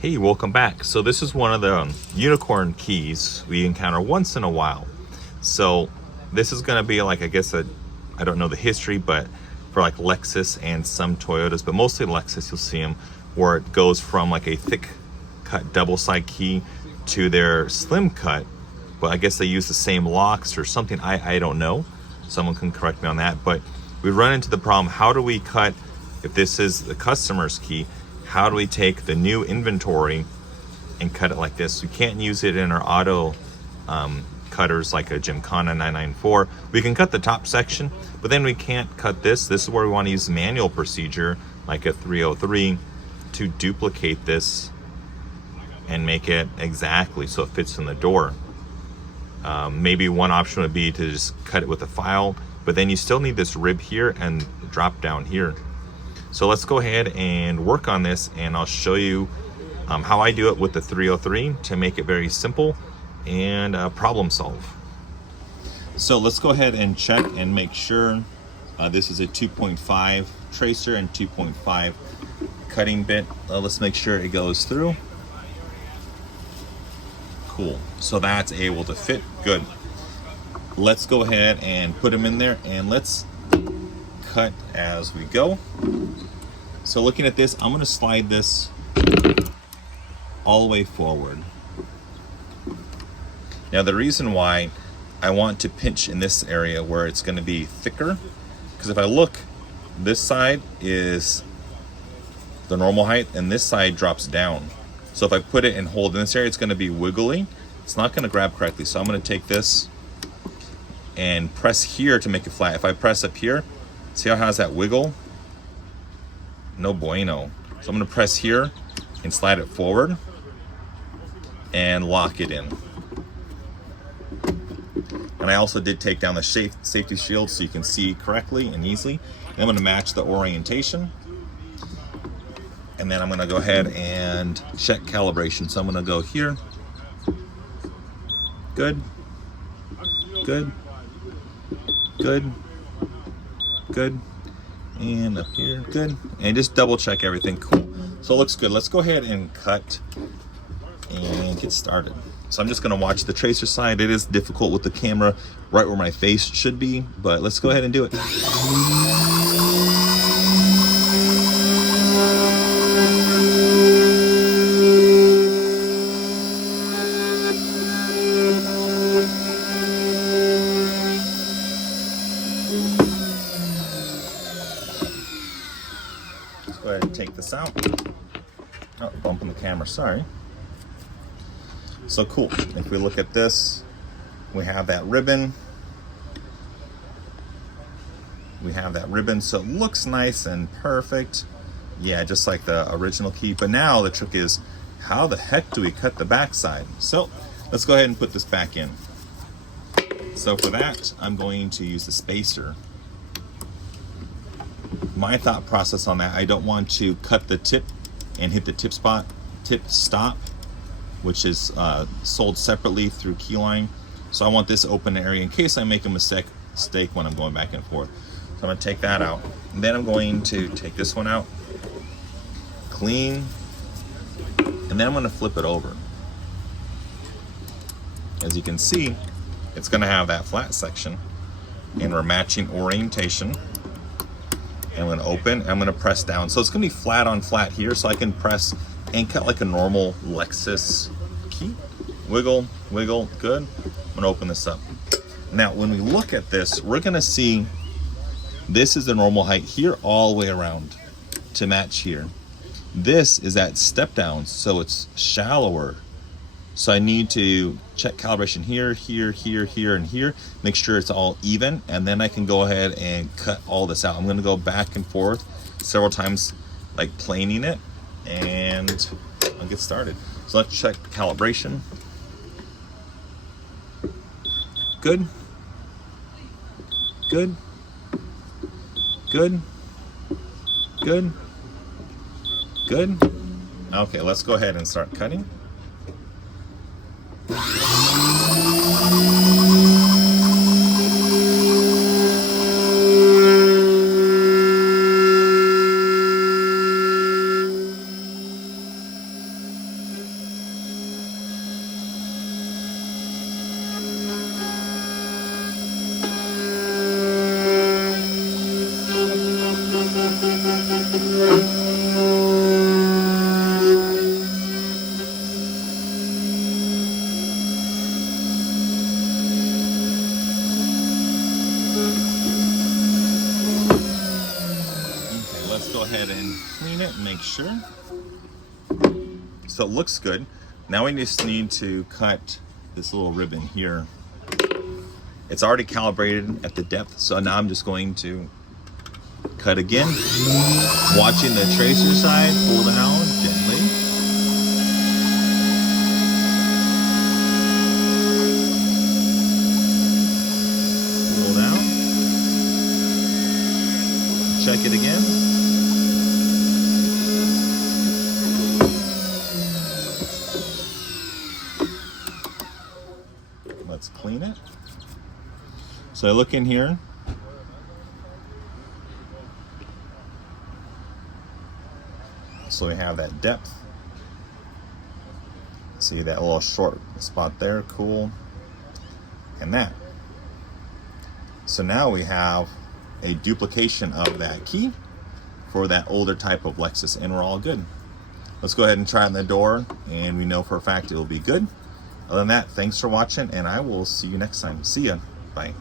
Hey, welcome back. So this is one of the unicorn keys we encounter once in a while. So this is going to be like, I guess, I don't know the history, but for like Lexus and some Toyotas, but mostly Lexus, you'll see them where it goes from like a thick cut double side key to their slim cut. But I guess they use the same locks or something. I don't know. Someone can correct me on that. But we run into the problem. How do we cut, if this is the customer's key, how do we take the new inventory and cut it like this? We can't use it in our auto cutters like a Gymkhana 994. We can cut the top section, but then we can't cut this. This is where we want to use the manual procedure like a 303 to duplicate this and make it exactly so it fits in the door. Maybe one option would be to just cut it with a file, but then you still need this rib here and drop down here. So let's go ahead and work on this, and I'll show you how I do it with the 303 to make it very simple and problem solve. So let's go ahead and check and make sure this is a 2.5 tracer and 2.5 cutting bit. Let's make sure it goes through. Cool, so that's able to fit, good. Let's go ahead and put them in there and let's cut as we go. So looking at this, I'm going to slide this all the way forward. Now the reason why I want to pinch in this area where it's going to be thicker, because if I look, this side is the normal height and this side drops down. So if I put it and hold in this area, it's going to be wiggly. It's not going to grab correctly. So I'm going to take this and press here to make it flat. If I press up here, see how it has that wiggle? No bueno. So I'm going to press here and slide it forward and lock it in. And I also did take down the safety shield so you can see correctly and easily. And I'm going to match the orientation. And then I'm going to go ahead and check calibration. So I'm going to go here. Good. Good. Good. Good. And up here, good. And just double check everything, cool. So it looks good. Let's go ahead and cut and get started. So I'm just gonna watch the tracer side. It is difficult with the camera right where my face should be, but let's go ahead and do it. Go ahead and take this out. Oh, bumping the camera, sorry. So cool. If we look at this, we have that ribbon. We have that ribbon, so it looks nice and perfect. Yeah, just like the original key. But now the trick is, how the heck do we cut the backside? So let's go ahead and put this back in. So for that, I'm going to use the spacer. My thought process on that, I don't want to cut the tip and hit the tip stop, which is sold separately through Keyline. So I want this open area in case I make a mistake when I'm going back and forth. So I'm going to take that out. And then I'm going to take this one out, clean, and then I'm going to flip it over. As you can see, it's going to have that flat section, and we're matching orientation. I'm going to open, and I'm going to press down. So it's going to be flat on flat here, so I can press and cut like a normal Lexus key. Wiggle, wiggle, good. I'm going to open this up. Now, when we look at this, we're going to see this is the normal height here all the way around to match here. This is at step down, so it's shallower. So I need to check calibration here, here, here, here, and here. Make sure it's all even, and then I can go ahead and cut all this out. I'm gonna go back and forth several times, like planing it, and I'll get started. So let's check calibration. Good. Good. Good. Good. Good. Okay, let's go ahead and start cutting. it and make sure. So it looks good. Now we just need to cut this little ribbon here. It's already calibrated at the depth, so now I'm just going to cut again. Watching the tracer side, pull down gently. Pull down. Check it again. Let's clean it. So I look in here. So we have that depth. See that little short spot there, cool. And that. So now we have a duplication of that key for that older type of Lexus, and we're all good. Let's go ahead and try it on the door, and we know for a fact it will be good. Other than that, thanks for watching, and I will see you next time. See ya. Bye.